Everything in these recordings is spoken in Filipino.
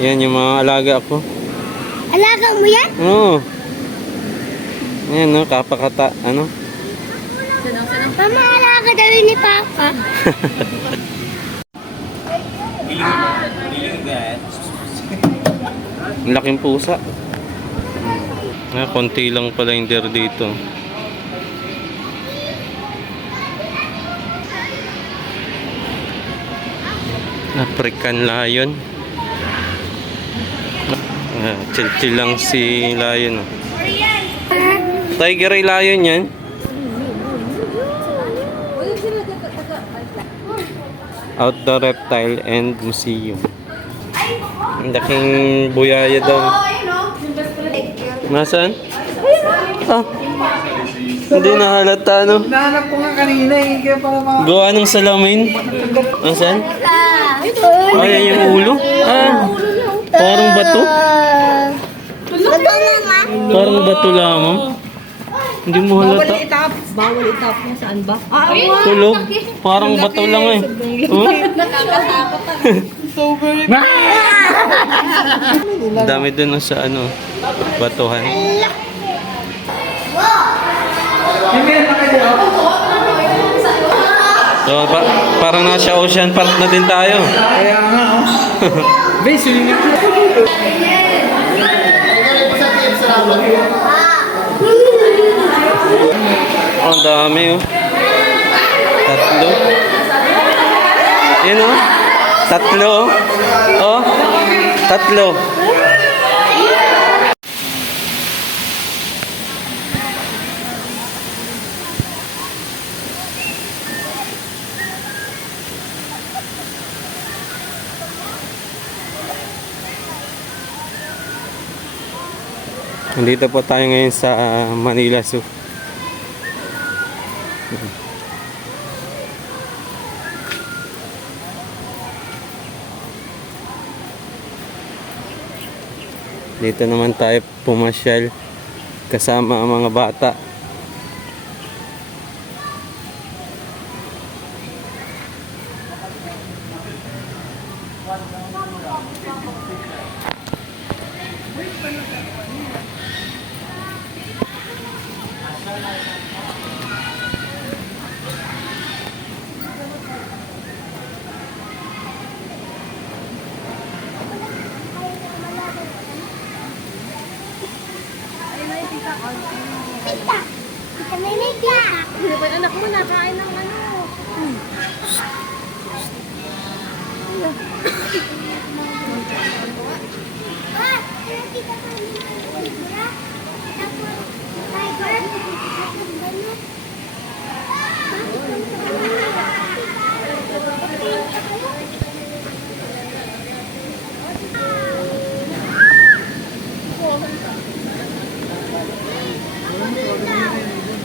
Yan yung mga alaga ko. Alaga mo yan? Oo. Yan no, kapakata, ano? Mama, alaga daw yun ni Papa. Ang laking pusa. Konti lang pala yung deer dito. African lion. Chill lang si lion. Tiger ay lion yan. Outdoor Reptile and Museum. Ang laking buyaya daw. Nasaan? Ah, hindi nahalata, no? Nahanap ko nga kanina eh, kaya para mga... Gawa ng salamin. Nasaan? Oh, yan yung ulo. Ah, parang bato. Bato na nga. Parang bato lamang. Hindi mo halata. Bawal itap mo saan ba? Tulog. Parang bato lang eh. Oh? So very... Dami dun sa ano, batuhan. So, parang nasa Ocean Park na din tayo. Kaya nga oh. Base, swimming pool. Oh, ang dami oh. Tatlo. Yan oh. Tatlo. Oh. Tatlo. Nandito po tayo ngayon sa Manila Zoo. Dito naman tayo pumasyal kasama ang mga bata. Pita. Pita may may pita. Anak mo nakain ng ano. Ah, nakita ko yung libra. Tapos, tiger. Tapos, ganun.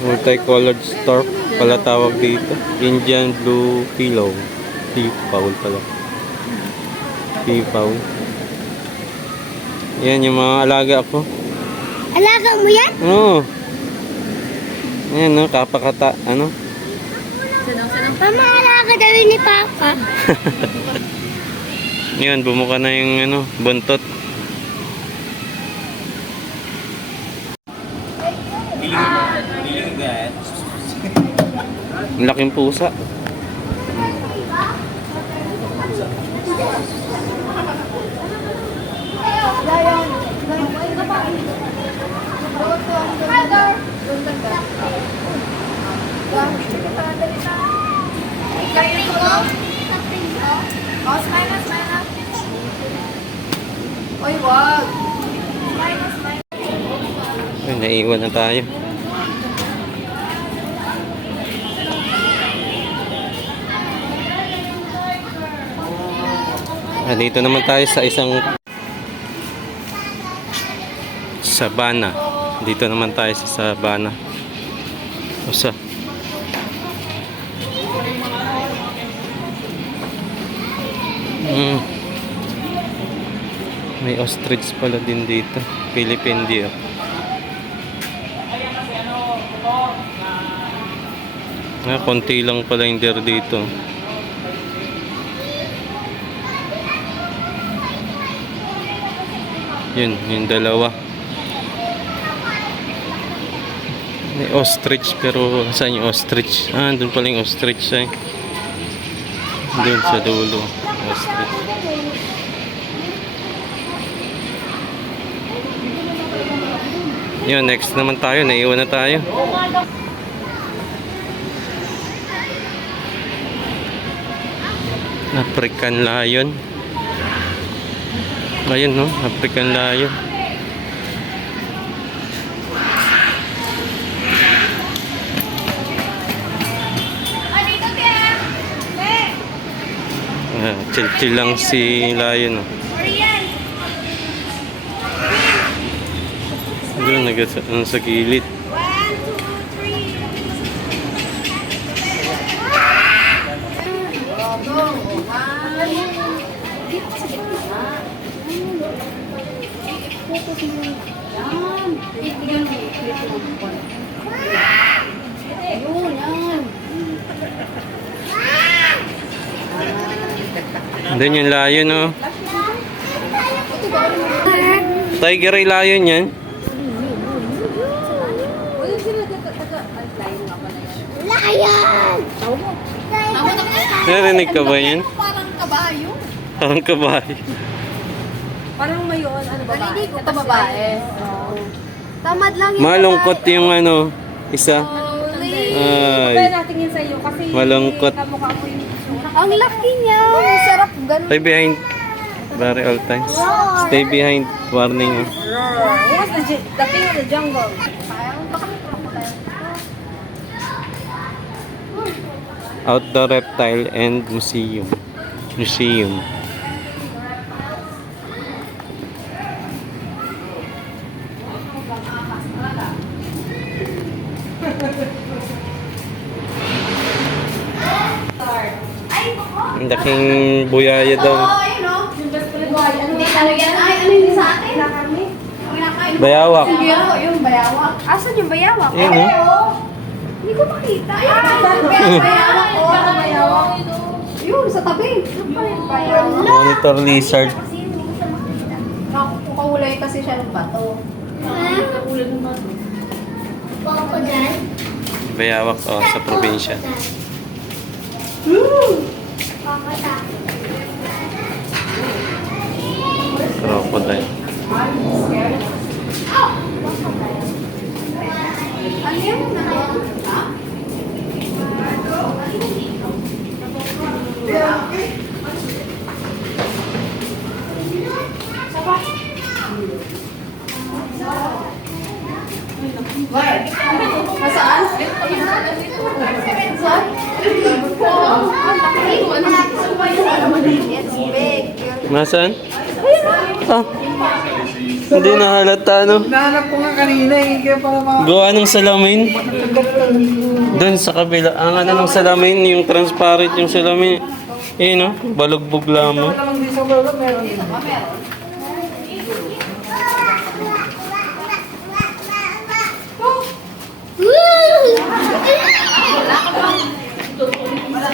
Multicolored stork pala tawag dito. Indian blue pillow. Peafowl pala. Peafowl. Yan yung mga alaga ko. Alaga mo yan? Oo. Yan no, kapakata, ano? Mama, alaga daw yun ni Papa. Yan, bumuka na yung ano, buntot. Ang laking pusa. Oh, smile na. Oy, wag. Ay, naiwan na tayo. Dito naman tayo sa isang sabana. Dito naman tayo sa sabana. Usa. May ostrich pala din dito. Philippine deer. Konti lang pala yung deer dito. Yun, yung dalawa. May ostrich pero saan yung ostrich? Ah, doon pala yung ostrich ay. Doon sa dulo. Ostrich. Yun, next naman tayo. Naiwan na tayo. African lion. Ayun, no? African lion. Chill lang si lion, no? Doon, sa gilid. Doon yung lion, no? Tiger ay lion yan. Lion! Narinig ka ba yan? Parang kabayo. Parang kabayo. Parang mayon, ano babae? Ito babae. Tamad lang yun. Malungkot yung ano, isa. Kaya Ay, natin yun sa'yo kasi malungkot. kamukha ko yung Ang laki niya. Ang sarap ganun. Stay behind. Very all times. Stay behind. Warning. Oh. Who was the king of the jungle? Outdoor Reptile and Museum. Museum. Ang daking buyaya daw. Ano yan? Ay, ano yung sa atin? Bayawak. Yung bayawak. Asan yung bayawak? Yun, oh. Hindi ko makita. Bayawak. Bayawak. Yun, sa tabi. Monitor lizard. Nakahulay kasi siya ng bato. Poko dyan. Bayawak, oh, sa probinsya. Crocodile. Ano yan? Masaan? It's big. Nasaan? Ah, hindi nahalata, no? Nahanap ko nga kanina eh, kaya para Gawa ng salamin. Doon sa kabila. Ang ano ng salamin, yung transparent yung salamin. Eh, no? Balugbog lamang. Malamang di sa baba, meron din.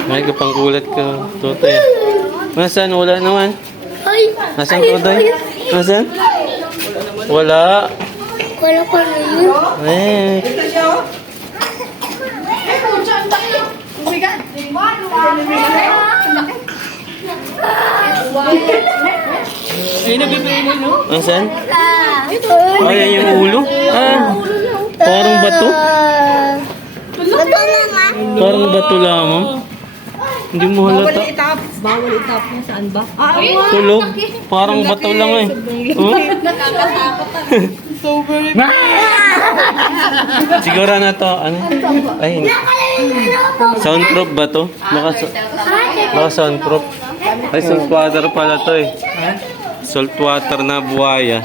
May kapangkulat ka, Totoy. Nasaan? Wala naman. Ay! Nasaan, Totoy? Nasaan? Wala. Wala pa na yun. Eh. Nasaan? Ay, yan yung ulo. Ah, parang bato. Bato na nga. Parang bato lamang. Hindi mo halata. Bawal itap mo saan ba? Tulog. Parang bato lang eh. Oh? Siguro na to. Ano? Ay, hindi. Soundproof ba to? Baka soundproof. Ay, saltwater pala to eh. Saltwater na buhaya.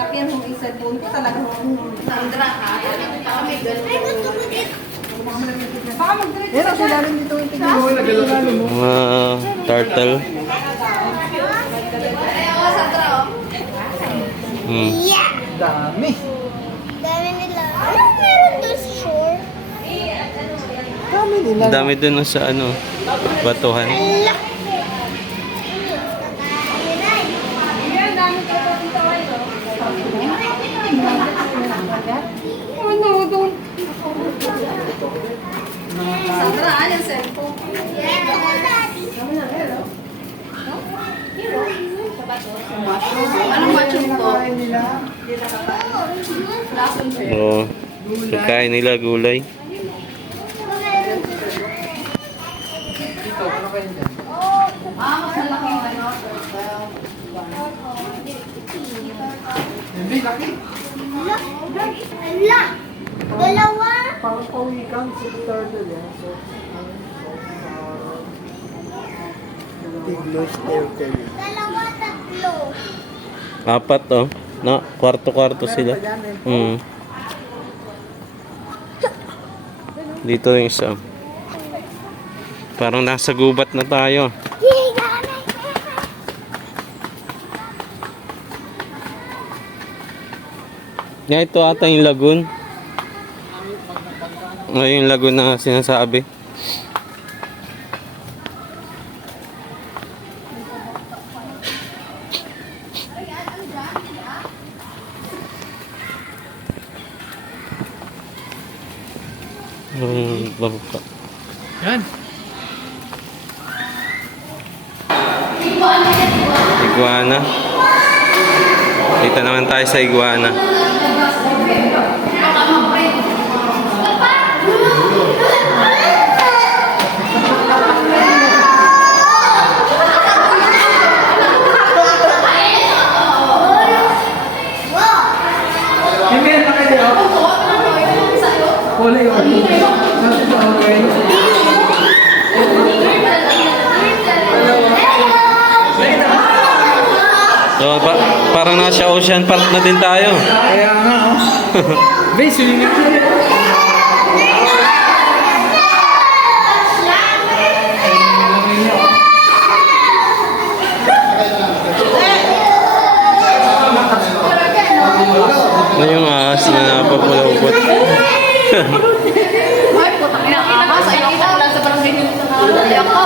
Pero sa lalim dito yung tingin mo, Mga turtle. Yeah! dami. Dami nila. Ano meron doon sa shore? Dami nila. Ang dami dun sa ano, batuhan. Ala! Saan yung cellphone? Anong matching po? Lason siya. Oo. Pagkain nila, gulay. Mas malaki yung ano. Hindi, laki. Ala! Dalawa! Parang pawikan sa turtle yan. So, Tiglos turtle. Dalawa, tatlo. Apat, oh. Na, kwarto-kwarto sila. Mm. Dito yung isa. Parang nasa gubat na tayo. Nga ito ata yung lagoon. Yung lagoon na sinasabi. Bangka. Yan. Iguana. Dito naman tayo sa iguana. Hindi, laki din ako. Kulay yun. Nasa ito, okay. So, parang nasa Ocean Park na din tayo. Kaya nga, oh. Bay, swimming pool. Ano yung ahas na napapulupot? Ay, putang ina. Sa nakita ko lang sa barangay nila sa nakakaya ko.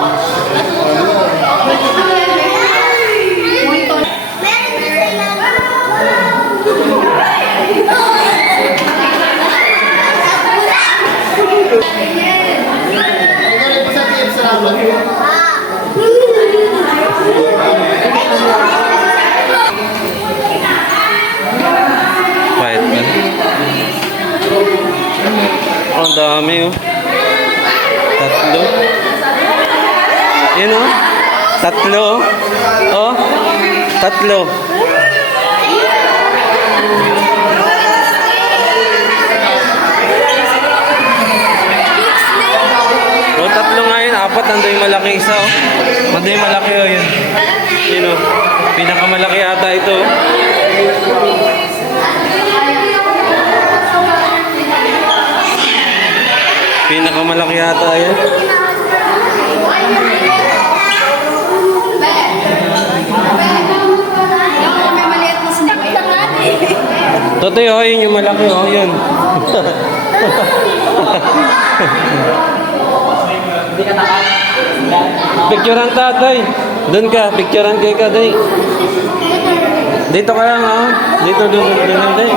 Quiet man. Oh, ang dami oh. Tatlo. Yan oh. Tatlo oh. Oh. Tatlo. Oh, tatlo nga yun. Apat. Nandun yung malaki isa oh. Nandun yung malaki oh yun. Yun oh. Pinakamalaki ata ito oh. Pinakamalaki yata yan. Yung may maliit na snake. Totoy, oh, yun yung malaki, oh, yun. Picturean tatay. Doon ka, picturean kay ka, day. Dito ka lang, oh. Dito, doon, day.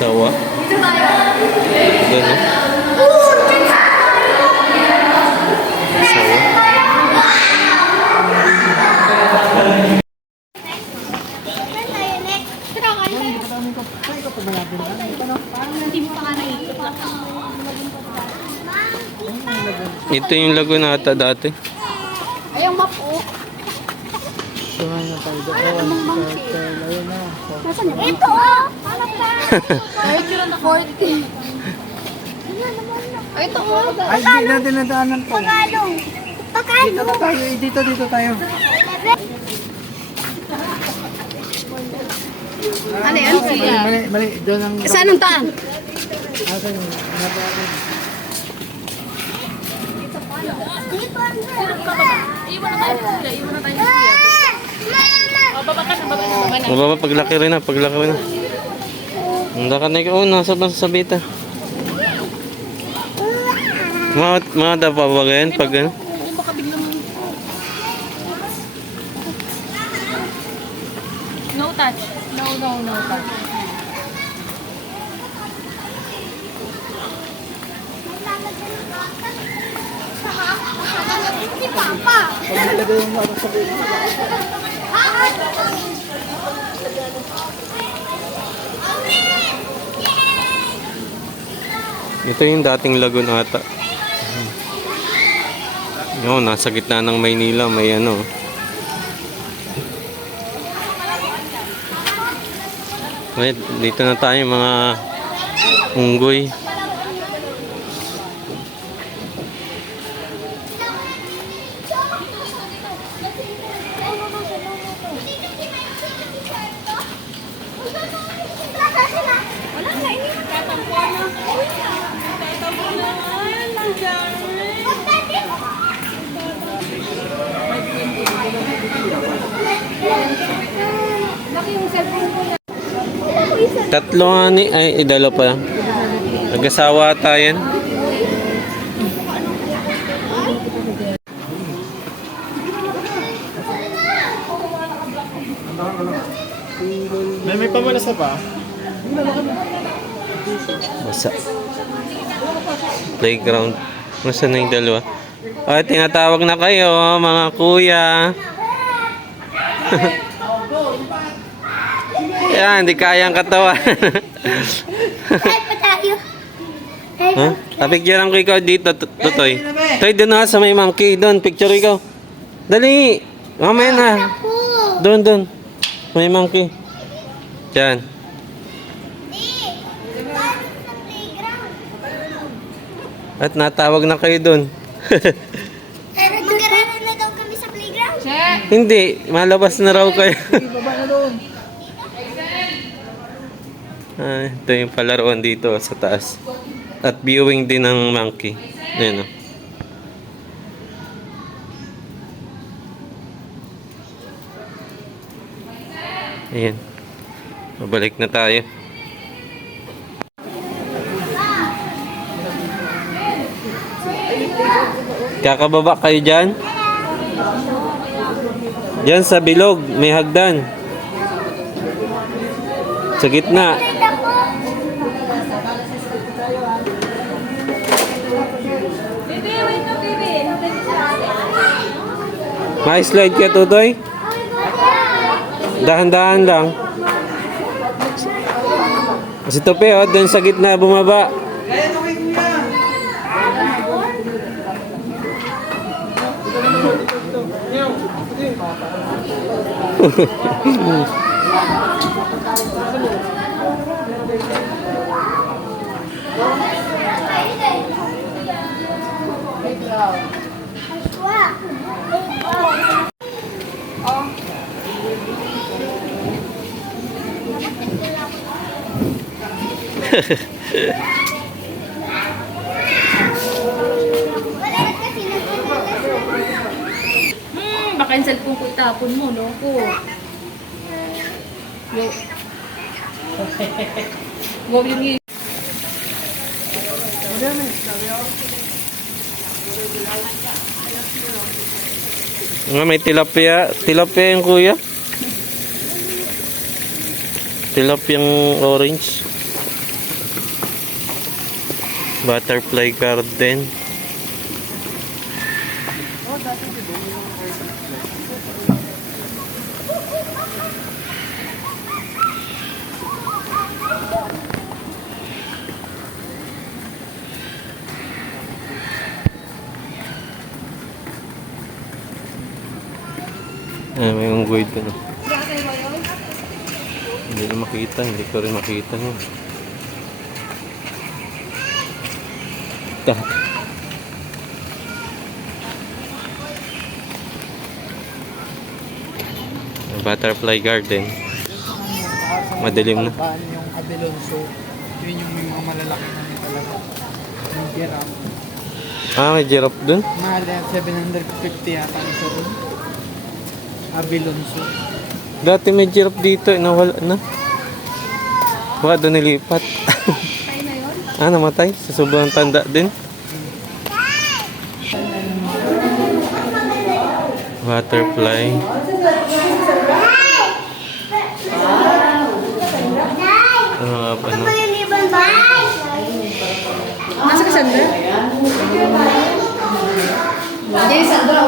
Sawa. Doon, oh. Sawa. Ito yung lagoon ata dati. Ayong mapo. Sumahan na tayo doon. Turtle, ayun na. Ito oh! Hanap ka! Ay, kira na 40. Ay, ito ko. Ay, di natin nadaanan to. Pagalong! Dito Pagalong! na tayo, dito tayo. Ano yan? Mali, doon ang... Saan ang taan? Asan yung nadaanan? Dito ang Iwan na tayo. Iwan na tayo. Mababa, paglaki rin na, paglaki rin na. Handa ka na ikaw, nasa masasabita. Mga dapa ba ganyan pag ano? No, tay. Unaw-unaw ka. Si Papa. Pag nilagay yung ano sa bibig. Ito yung dating lagoon ata. Yun, nasa gitna ng Maynila, may ano. Wait, dito na tayo mga unggoy. Laki yung cellphone ko na. Tatlo nga ni, ay, idalo pa. Nag-asawa tayo. May pamanasa pa? Basa. Playground. Nasaan na yung dalawa? Ay, tinatawag na kayo, mga kuya. Yan, hindi kayang katawan. Ay, pa tayo. Ay, Huh? Picturean ko ikaw dito, Totoy. Toy, doon na sa may monkey. Doon, picture ikaw. Dali! Mamaya na. ako. Doon. May monkey. Diyan. Sa playground. At natawag na kayo doon. Mag-arano na daw kami sa playground. Hindi, malabas na raw kayo. Baba na doon. Ito yung palaruan dito sa taas. At viewing din ng monkey. Ayan o. Ayan. Babalik na tayo. Kakababa kayo dyan? Dyan sa bilog, may hagdan. Sa gitna. May slide ka, Tutoy? Dahan-dahan lang. Si Tope, oh, dun sa gitna bumaba. Baka yung cellphone ko itapon mo, no? Ko. Go yung yun. May tilapia. Tilapia yung kuya. Tilapia yung orange. Butterfly garden. May unggoy doon. Hindi na makita. Hindi ko rin makita yun. Butterfly garden. Madilim na. Paan yung Adelonso. Yun yung may mga malalaki na talaga. Yung giraffe. May giraffe dun? Mahal yan, 750 yata ang isa dun. Abilonso. Dati may giraffe dito. Nawala na. Wala doon nilipat. Namatay? Sa sobrang tanda din. Butterfly. Sandra? Yan, Sandra.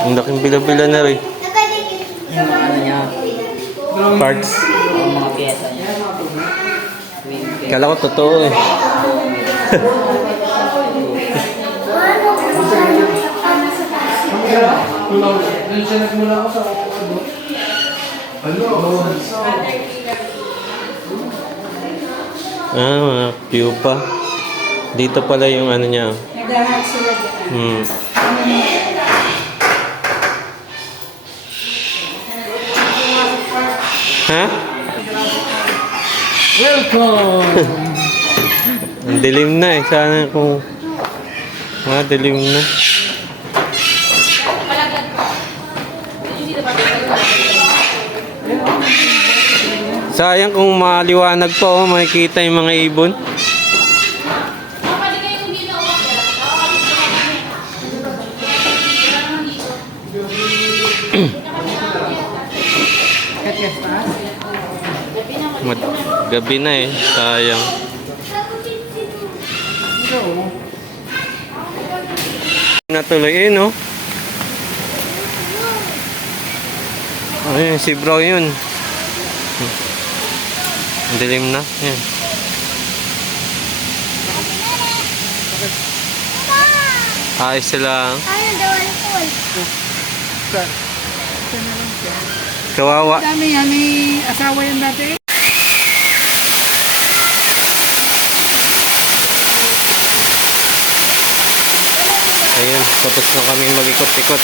Ang laking bila-bila na rin. Ano niya? Parts. Mga piyesa niya. Kala ko totoo eh. Mga pupa. Dito pala yung ano niya. Naglahat sila dyan. Ha? Welcome! Ang dilim na eh. Sana kung... dilim na. Sayang kung maliwanag pa oh, makikita yung mga ibon. Gabi na eh, sayang. Natuloy eh, no? Ayun, si bro yun. Ang dilim na. Yan. Ayos sila. Ano daw ang pool? Kawawa. Dami yan, may asawa yan dati. Ayun, tapos na kami mag-ikot-ikot.